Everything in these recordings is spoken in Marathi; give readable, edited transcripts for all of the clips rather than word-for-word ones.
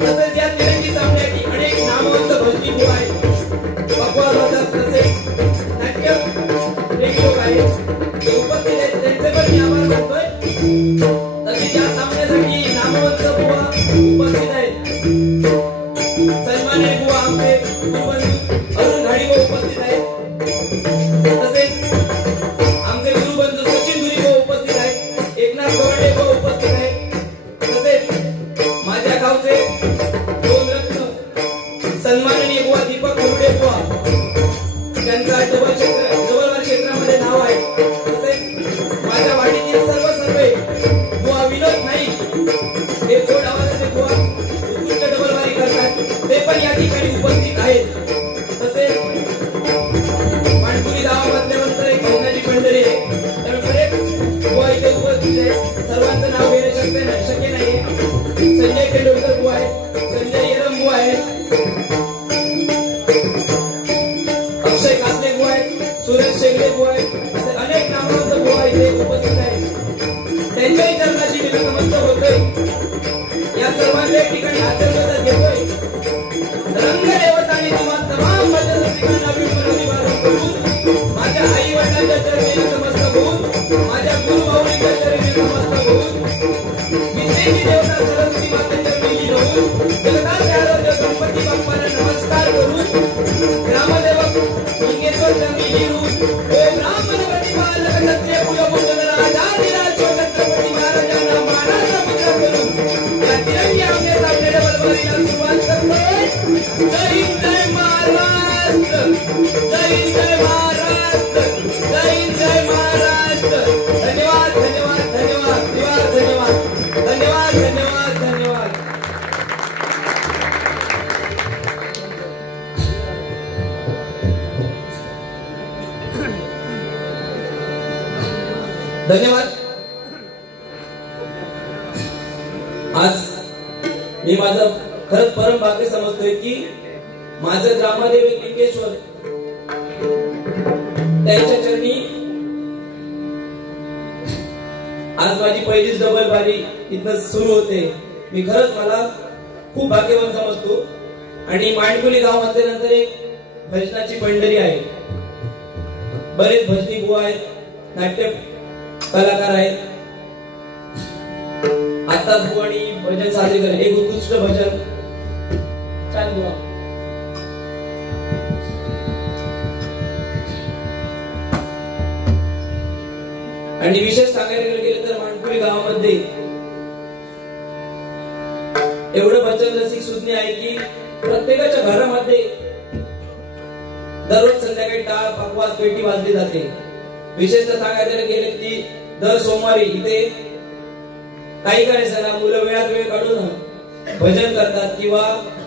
तसेच या तिरंगी सन्माननीय बुवा आमचे गुरुबंधू अरुण घाडीबा उपस्थित आहेत. तसेच आमचे गुरुबंधू सचिन धुरीबा उपस्थित आहेत. एकनाथ गवडेबा उपस्थित आहेत. तसेच माझ्या गावचे दोन रत्न सन्माननीय बुवा दीपक खवडे बुवा, त्यांचा जवळवार क्षेत्रामध्ये नाव आहे. तसेच माझ्या वाडीतील सर्व बुवा विनोद नाईक, हे गोड आवाजाचे बुवा उत्कृष्ट डबलवारी करतात, ते पण या ठिकाणी उपस्थित आहेत. तसेच माणकुली गावामधल्यानंतर एक भजनाची मंडळी आहे, त्यामुळे बुवा इथे उपस्थित आहे. सर्वांचं नाव घेणे शक्य नाहीये. संजय तेंडुलकर बुवा आहेत, संजय येरम बुवा आहेत, अक्षय कासले बुवा आहेत, सुरेश शेगडे बुवा आहेत, असे अनेक नामवंत बुवा इथे उपस्थित आहेत. त्यांच्याही चरणाची मी नमस्कार होतोय. या सर्वांच्या ठिकाणी आशीर्वाद घेतोय. रंगदेवतांनी तुम्हाला तमाम भजन रसिकांना विनम्र निवारण करून माझ्या आई वडिलांच्या चरणी नमस्कार होऊन, माझ्या गुरुभाऊंच्या चरणी नमस्कार होऊन, विद्येची देवता सरस्वती मातेच्या चरणी होऊन, जगदाचे आराध्य गणपती बाप्पांना नमस्कार करून, ग्रामदेवक लिंगेश्वर चरणी होऊन, ओम ब्राह्मण प्रतिपालक सत्य कुलभूषण राजाधिराज छत्रपती महाराजांना मानाचा मुद्रा करून या तिरंगी आमच्या सामने डबलवारीला सुरुवात करतोय. जय हिंद जय महाराष्ट्र, जय हिंद जय महाराष्ट्र, जय हिंद जय महाराष्ट्र. धन्यवाद धन्यवाद धन्यवाद धन्यवाद धन्यवाद धन्यवाद धन्यवाद. धन्यवाद. आज मी माझं खरंच परम भाग्य समजतोय की माझं ग्रामदेव लिंगेश्वर त्यांच्या चरणी आज माझी पहिलीच डबल बारी इथं सुरू होते. मी खरंच मला खूप भाग्यवान समजतो. आणि मांडकुली गाव म्हटल्यानंतर एक भजनाची मंडळी आहे, बरेच भजनी बुवा आहेत, नाट्य कलाकार आहेत. आता बुवाणी भजन सादरीकरण एक उत्कृष्ट भजन छान बुवा. आणि विशेष सांगायला गेलं तर मांडकुली गावामध्ये एवढं भजन रसिक सुज्ञ आहे की प्रत्येकाच्या घरामध्ये दररोज संध्याकाळी टाळ पकवास पेटी वाजली जाते. विशेषतः सांगायला गेले की दर सोमवारी इथे काही कार्यक्रमाला मुलं वेळात वेळ काढून भजन करतात किंवा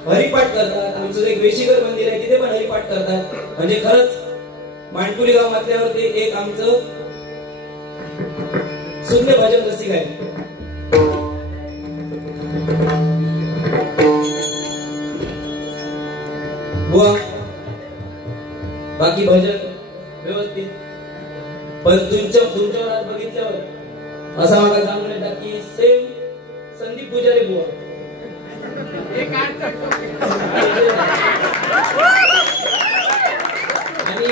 हरिपाठ करतात. आमचं एक वेशीकर मंदिर आहे, तिथे पण हरिपाठ करतात. म्हणजे खरंच मांडकुली गाव म्हटल्यावरती एक आमचं सुंदर भजन रसिक आहे. बुवा बाकी भजन व्यवस्थित, पण तुमच्यावर आज बघितल्यावर असा मला जाणून येतात की सेम संदीप पुजारी बुवा आणि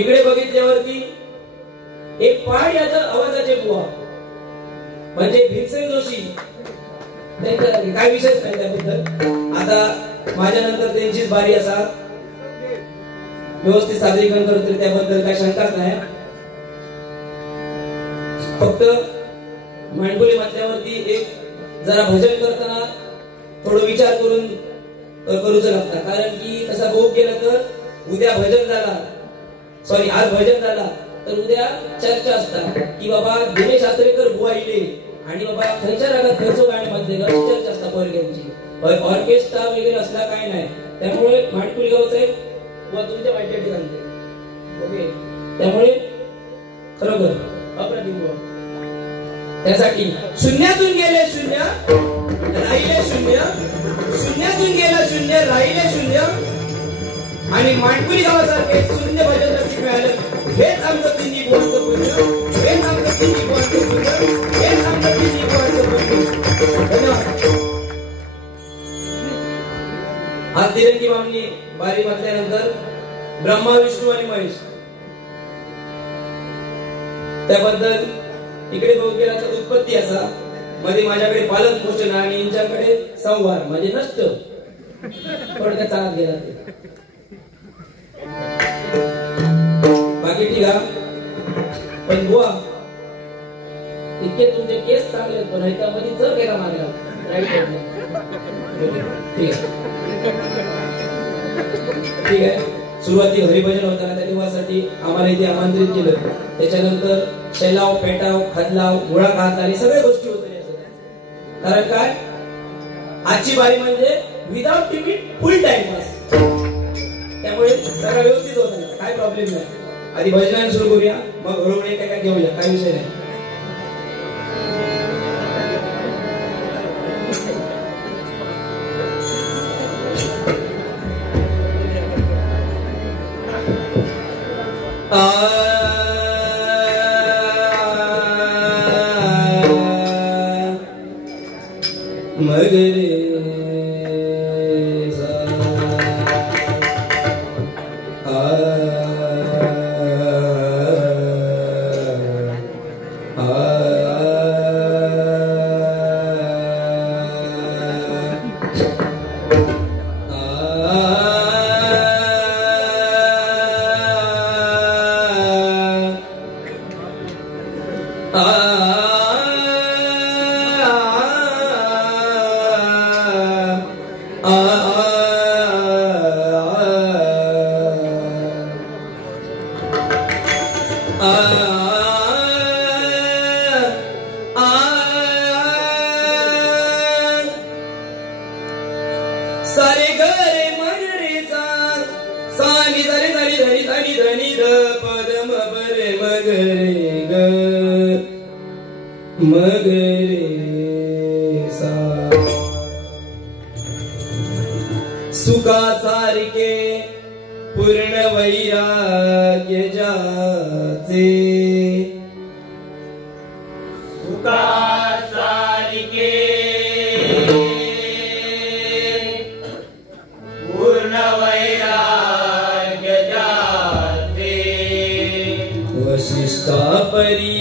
इकडे बघितल्यावरती एक पहाड्याच्या आवाजाचे बुवा म्हणजे भीमसेन जोशी. त्यांच्या काय विशेष नाही त्याबद्दल. आता माझ्यानंतर त्यांचीच बारी असा व्यवस्थित सादरीकरण करतो, त्याबद्दल काही शंकाच नाही. फक्त मांडकुली म्हटल्यावरती एक जरा भजन करताना थोडं विचार करून करूच लागतं. कारण की तसा भोग गेला तर उद्या भजन झाला, सॉरी आज भजन झाला तर उद्या चर्चा असतात की बाबा दिनेश आसरेकर बुवा इले आणि बाबा खयच्या रागात खर्च गाण्यामध्ये चर्चा असतात पोरग्यांची. ऑर्केस्ट्रा वगैरे असला काय नाही. त्यामुळे मांडकुली गावचं एक बुवा तुमच्या वाईटसाठी सांगते. ओके, त्यामुळे खरोखर अप्रतिम बुवा. त्यासाठी शून्यातून गेले शून्य राहिले शून्य, शून्यातून गेलं शून्य राहिले शून्य, आणि मांडकुली गावासारखे शून्य भजन रसिक मिळालं. हेच आमचं तिन्ही गोष्ट पूर्ण, हेच आमचं तिन्ही गोष्ट पूर्ण, हेच आमचं तिन्ही गोष्ट पूर्ण. धन्यवाद. आज तिरंगी मामनी बारी म्हटल्यानंतर ब्रह्मा विष्णू आणि महेश त्याबद्दल इकडे बघू गेला तर उत्पत्ती असा मध्ये माझ्याकडे पालन पोषण आणि यांच्याकडे संवाद म्हणजे नष्ट थोडक्यात चालत गेला ते. बाकी ठीक आहे. पण बुवा इतके तुमचे केस चांगले पण ह्याच्यामध्ये जर गेला मागला राईट ठीक आहे. ठीक आहे. सुरुवाती हरिभजन होताना त्या दिवसासाठी आम्हाला इथे आमंत्रित केलं. त्याच्यानंतर शेलाव, पेटाव, खदलाव, मुळा घातलाव सगळ्या गोष्टी होत्या. कारण काय आजची बारी म्हणजे विदाउट तिकीट फुल टाइम पास. त्यामुळे सगळं व्यवस्थित होत नाही, काय प्रॉब्लेम नाही. आधी भजनाने सुरू करूया, मग हळूहळू काय घेऊया, काय विषय नाही. मगरे सारे गरे मगरे सा नि धरे धरी धरी धनी धनी ध पदम बरे मगरे ग मगरे सा. सुखा सारखे पूर्ण वैराग्य जाचे. सुखा सारखे पूर्ण वैराग्य जाचे. वशिष्ठा परी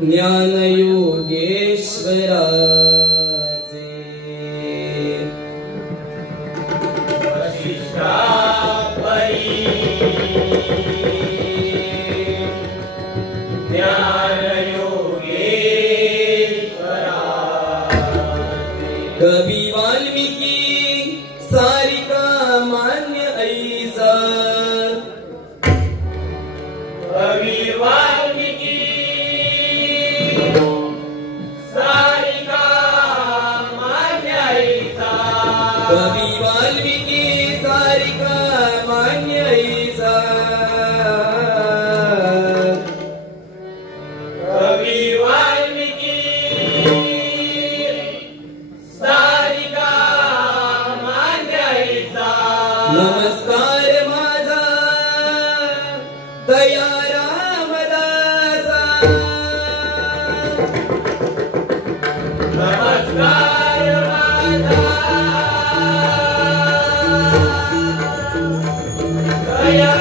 ज्ञान योगेश्वराचे. वशिष्ठा परी ज्ञान योगेश्वराचे. कवी वाल्मिकी सारिका मान्य ऐसा. कवी वाल्मिकी सारिका मान्य ऐसा. कवी वाल्मिकी सारिका मान्य ऐसा. कवी वाल्मिकी सारिका मान्य ऐसा. नमस्कार माझा दया रामदासा. नमस्कार माझा दया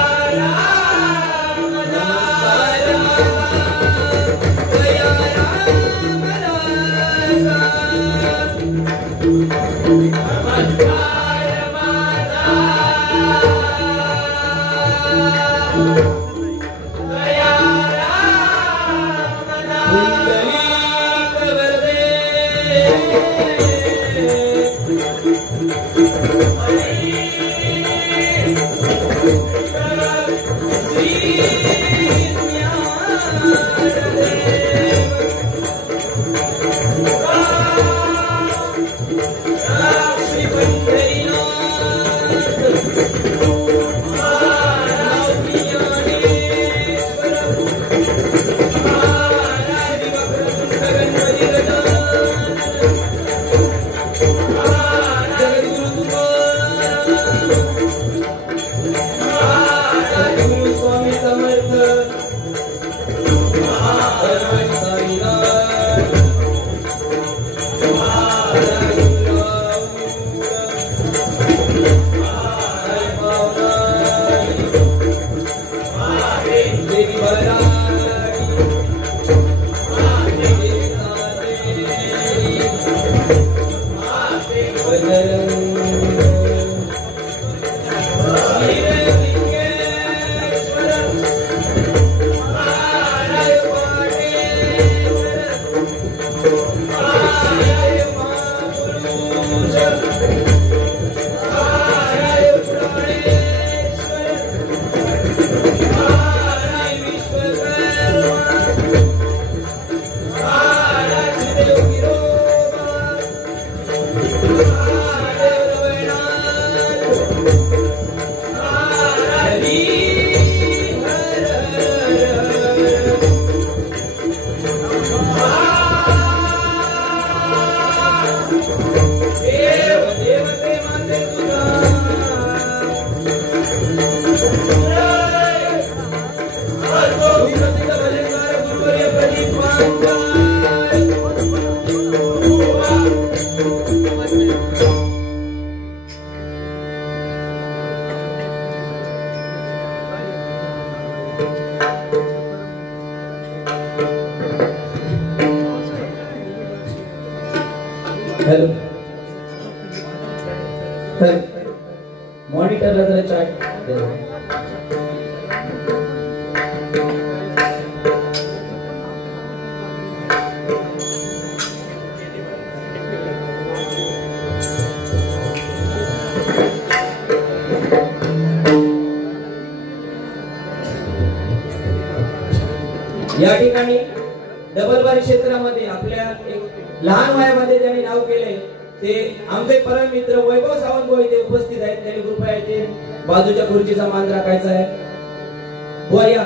हॅलो तर मॉनिटरला जरा चार्ट या ठिकाणी डबल बार क्षेत्रामध्ये आपल्या एक लहान वयामध्ये ज्यांनी नाव केले ते आमचे परम मित्र वैभव सावंत इथे उपस्थित आहेत. त्यांनी कृपया इथे बाजूच्या खुर्चीचा मान राखायचा आहे. बुवा या.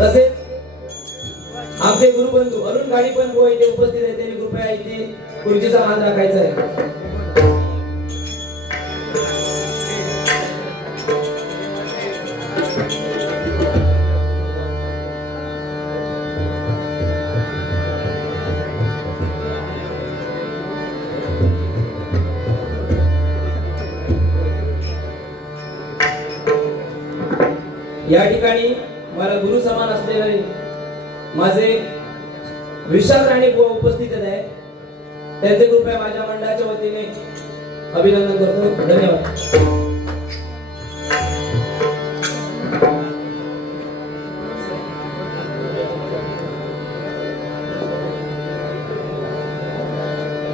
तसेच आमचे गुरुबंधू अरुण गाडी पण बुवा इथे उपस्थित आहेत. त्यांनी कृपया इथे खुर्चीचा मान राखायचा आहे. या ठिकाणी मला गुरु समान असलेले माझे विशाल राणे उपस्थित आहेत. त्यांचे कृपया माझ्या मंडळाच्या वतीने अभिनंदन करतो. धन्यवाद.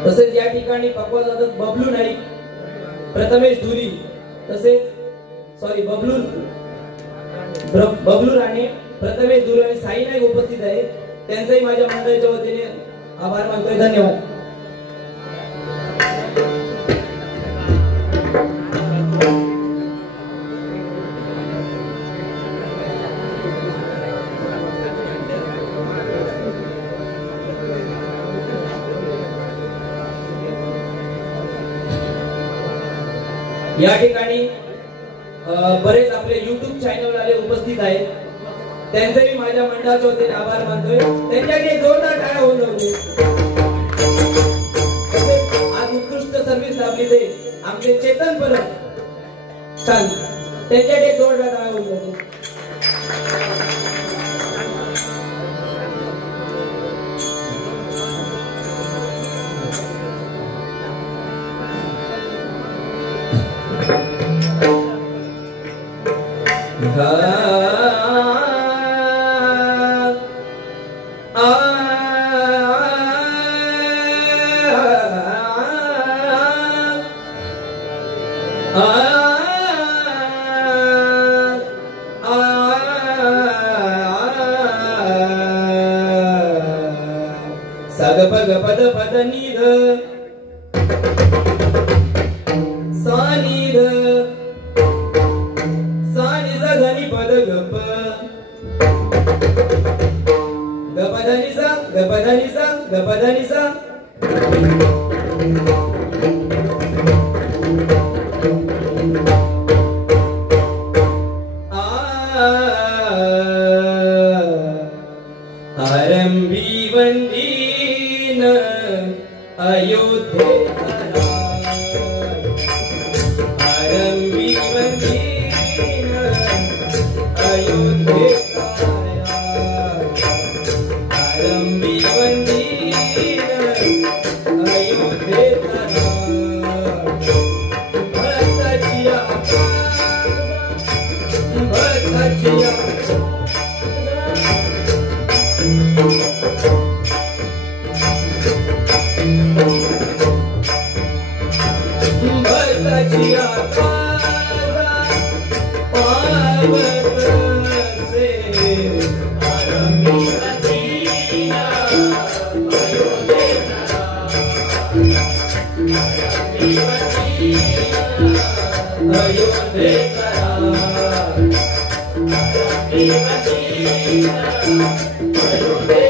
तसेच या ठिकाणी पक्वा जाधव बबलू नाईक प्रथमेश धुरी तसेच बबलू राणे प्रथमेश धुरी आणि साई नाईक उपस्थित आहेत. त्यांचाही माझ्या मंडळाच्या वतीने आभार मानतोय. धन्यवाद. या ठिकाणी बरेच आपले YouTube चॅनल वाले उपस्थित आहेत. त्यांचेही माझ्या मंडळाच्या वतीने आभार मानतोय. त्यांच्याकडे जोरदार टाळ्या होऊन जाऊ. आज उत्कृष्ट सर्व्हिस लाभली ते आमचे चेतन परब छान. त्यांच्याकडे जोरदार टाळ्या होऊन जाऊ. सग पग पद पद निध सानिध सानि धनी पद गप गपधनी सा गपधनी सा गपधनी सा. आरंभी वंदीन अयोध्ये आरंभी वंदीन अयोध्ये आरंभी वंदीन अयोध्ये भक्ताचिया भक्ताचिया भक्ताचिया पार्वत से आरंभी वंदीन अयोध्ये आरंभी वंदीन अयोध्ये आरंभी वंदीन अयोध्ये.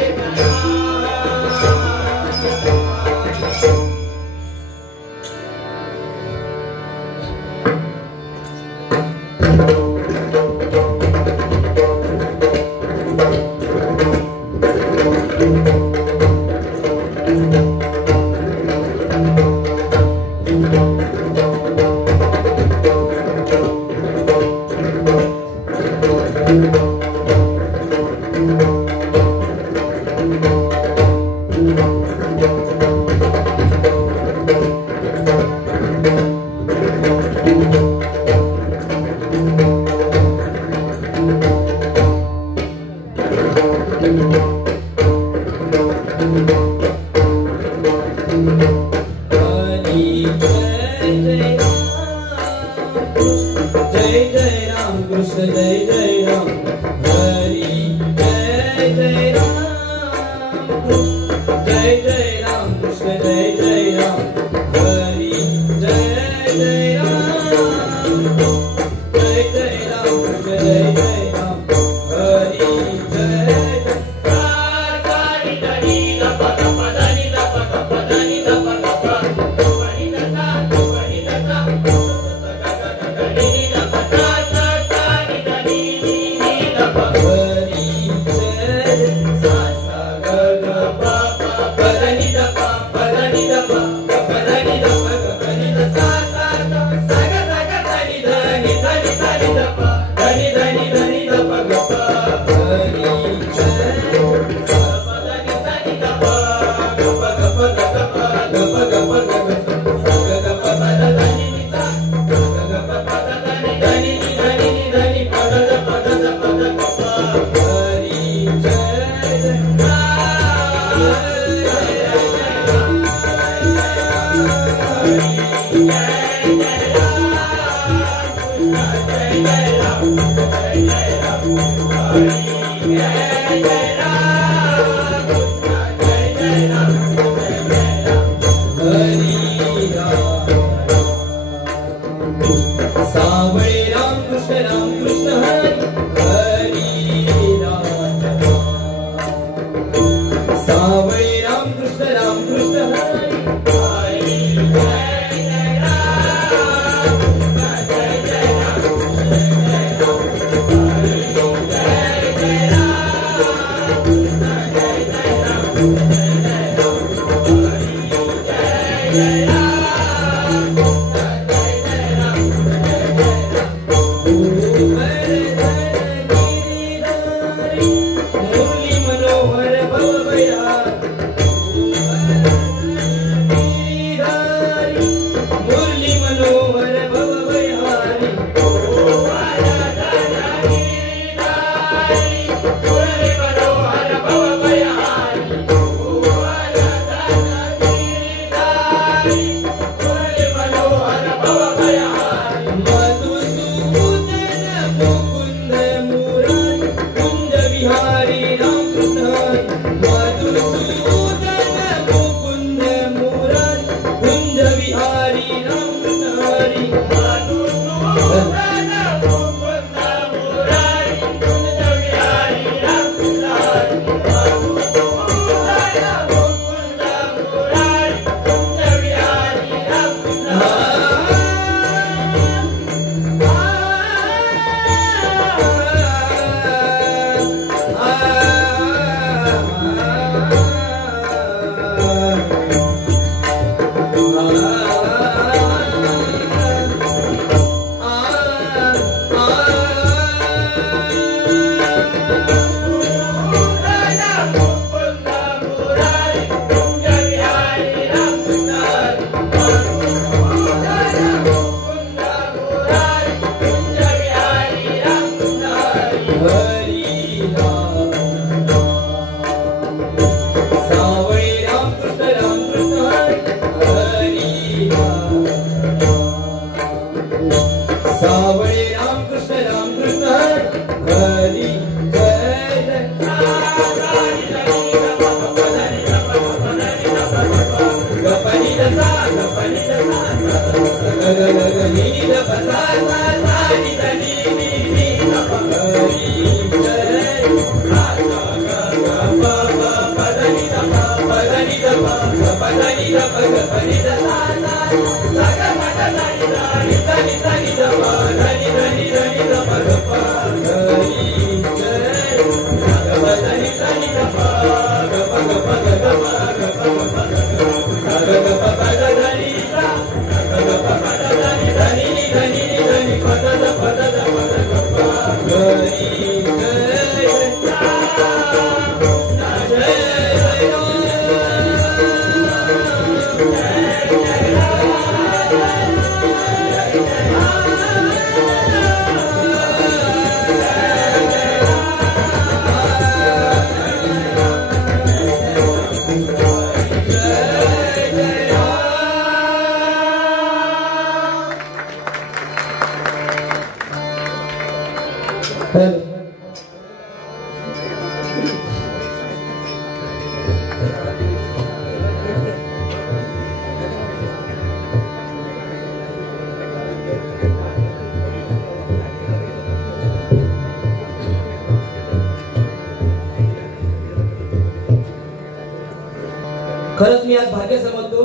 खरंच मी आज भाग्य समजतो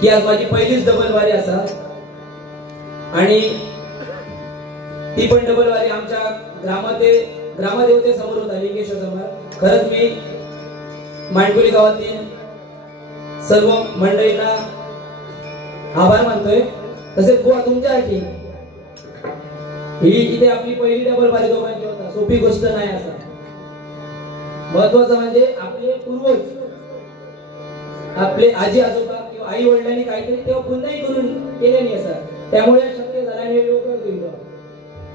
की आज माझी पहिलीच डबल वारी असा आणि ती पण डबल वारी आमच्या ग्रामदेवते समोर होता लिंगेश्वर समोर. खरंच मी मांडगुली गावातील सर्व मंडळींना आभार मानतोय. तसेच बुवा तुमच्यासाठी ही इथे आपली पहिली डबल वारी दोघांची होता, सोपी गोष्ट नाही. असा महत्वाचं म्हणजे आपले पूर्वज, आपले आजी आजोबा किंवा आई वडिलांनी काहीतरी तेव्हा पुन्हाही करून केले नाही असं, त्यामुळे शक्य झाल्याने लोक गेलो.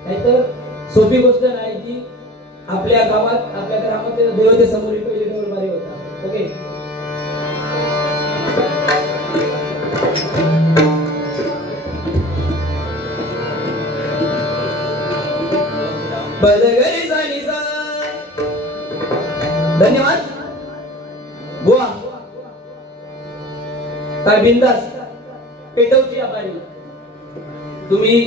नाहीतर सोपी गोष्ट नाही की आपल्या गावात आपल्या ग्रामात देवते समोर पहिली डबल वारी होता. ओके, बदगरी जाणीचा धन्यवाद बुवा काय बिंदास पेटवची आभारी तुम्ही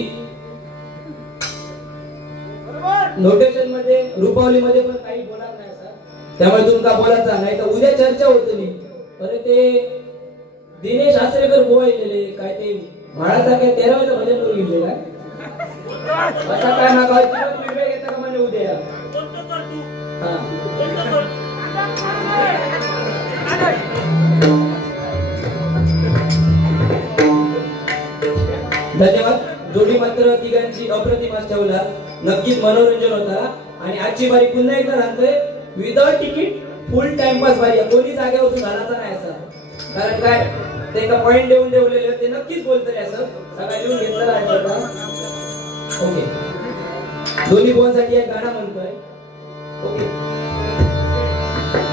नोटेशन मध्ये रुपावली मध्ये पण काही बोलणार नाही सर त्यामुळे तुमका बोलायचा नाही तर उद्या चर्चा होतली अरे ते दिनेश आसरेकर बोवायलेले काय ते म्हाळाचा काय 13वेचं भजन करून घेतले काय असा काय ना काय निर्णय घेता का म्हणे उद्या हा धन्यवाद जोडी मात्र तिघांची अप्रतिम ठेवला नक्कीच मनोरंजन होता आणि आजची बारी पुन्हा एकदा सांगतोय विदाउट तिकीट फुल टाइमपास बारी कोणी जागेवरून जाण्याचा नाही असं कारण काय ते एका पॉइंट देऊन ठेवलेले ते नक्कीच बोलतोय असं सगळं लिहून घेतलेलं आहे का ओके दोन्ही बोलसाठी एक गाणं म्हणतोय ओके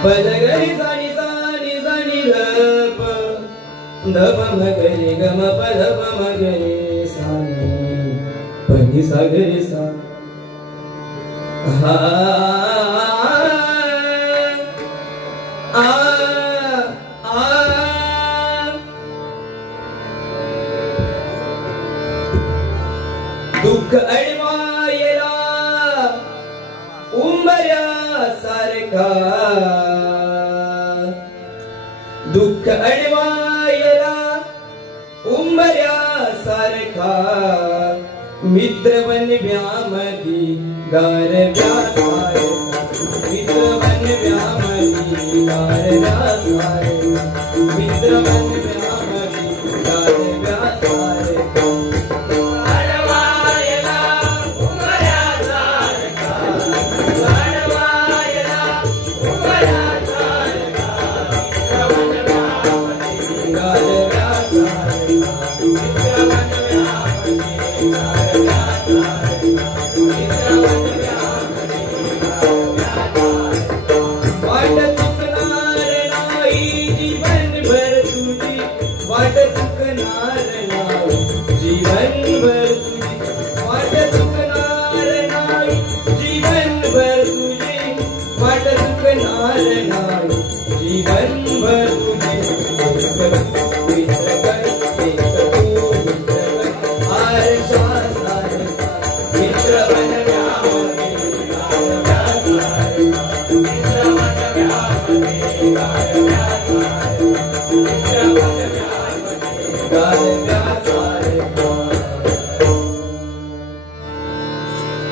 बदगरी जाणी जाणी जाणी धप धप मगरे गम पधप मगरे सानी पनी सागरे सा हा दुःख अडवायला उंबऱ्या सारखा दुःख अडवायला उंबऱ्या सारखा मित्र बनव्यामधी गारव्या सारखा मित्र बनव्यामधी गारव्या सारखा मित्र बनव्यामधी गारव्या सारखा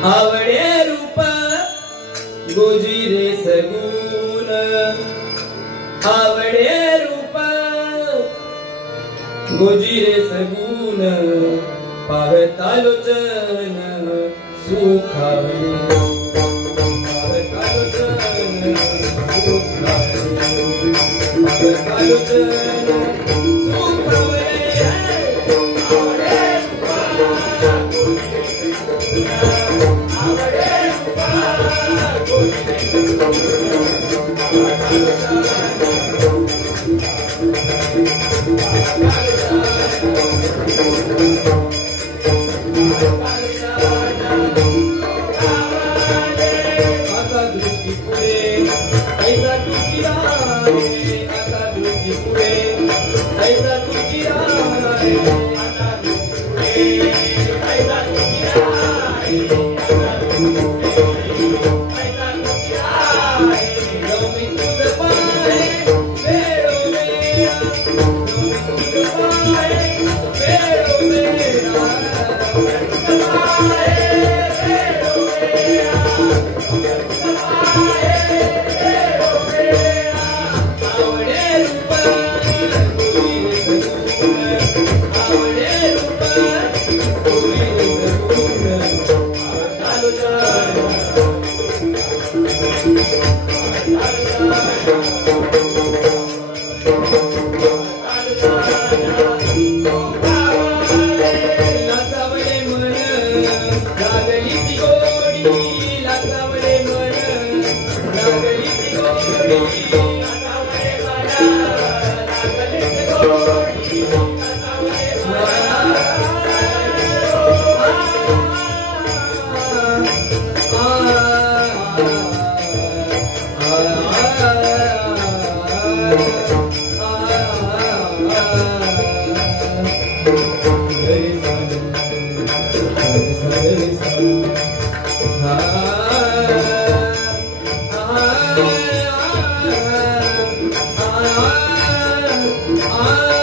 आवडे रूप गोजिरे सगुण आवडे रूप गोजिरे सगुण पाहता लोचन सुखावले पाहता लोचन सुखावले पाहता लोचन सुखावले Our